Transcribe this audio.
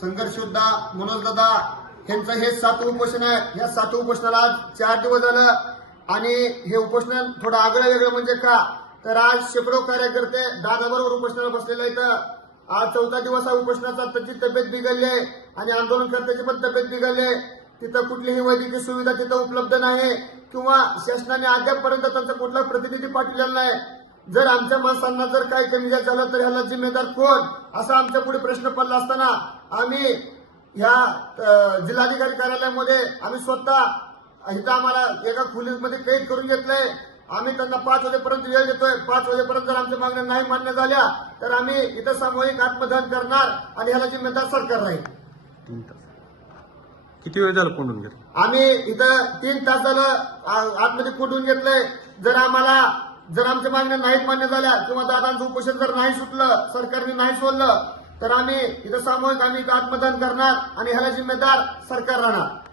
संघर्ष योद्धा मनोज दादा यांचं हे सात उपोषण आहे या सात उपोषणाला आज चार दिवस झालं आणि हे उपोषण थोडं आगळं वेगळं म्हणजे का तर आज शेकडो कार्यकर्ते दहा उपोषणाला बसलेले आहेत आज चौथा दिवस हा उपोषणाचा त्याची तब्येत बिघडली आहे आणि आंदोलनकर्त्याची पण तब्येत बिघडली आहे तिथं कुठलीही वैद्यकीय सुविधा तिथं उपलब्ध नाही किंवा शासनाने अद्यापपर्यंत त्यांचा कुठला प्रतिनिधी पाठवलेला नाही जर आमच्या माणसांना जर काही कमी झालं तर ह्याला जिम्मेदार कोण असा आमच्या पुढे प्रश्न पडला असताना आम्ही या जिल्हाधिकारी कार्यालयामध्ये आम्ही स्वतः इथं आम्हाला एका खोलीमध्ये कैद करून घेतलंय आम्ही त्यांना पाच वाजेपर्यंत वेळ देतोय पाच वाजेपर्यंत जर आमच्या मागण्या नाही मान्य झाल्या तर आम्ही इथं सामूहिक आत्मदहन करणार आणि ह्याला जिम्मेदार सरकार राहील किती वेळ झालं कोंडून घेतलं आम्ही इथं तीन तास झालं आतमध्ये कोंडून घेतलंय जर आम्हाला जर आमच्या मागण्या नाहीत मान्य झाल्या किंवा दादांचं उपोषण जर नाही सुटलं सरकारने नाही सोडलं तर आम्ही इथं सामूहिक आम्ही आत्मदान करणार आणि ह्याला जिम्मेदार सरकार राहणार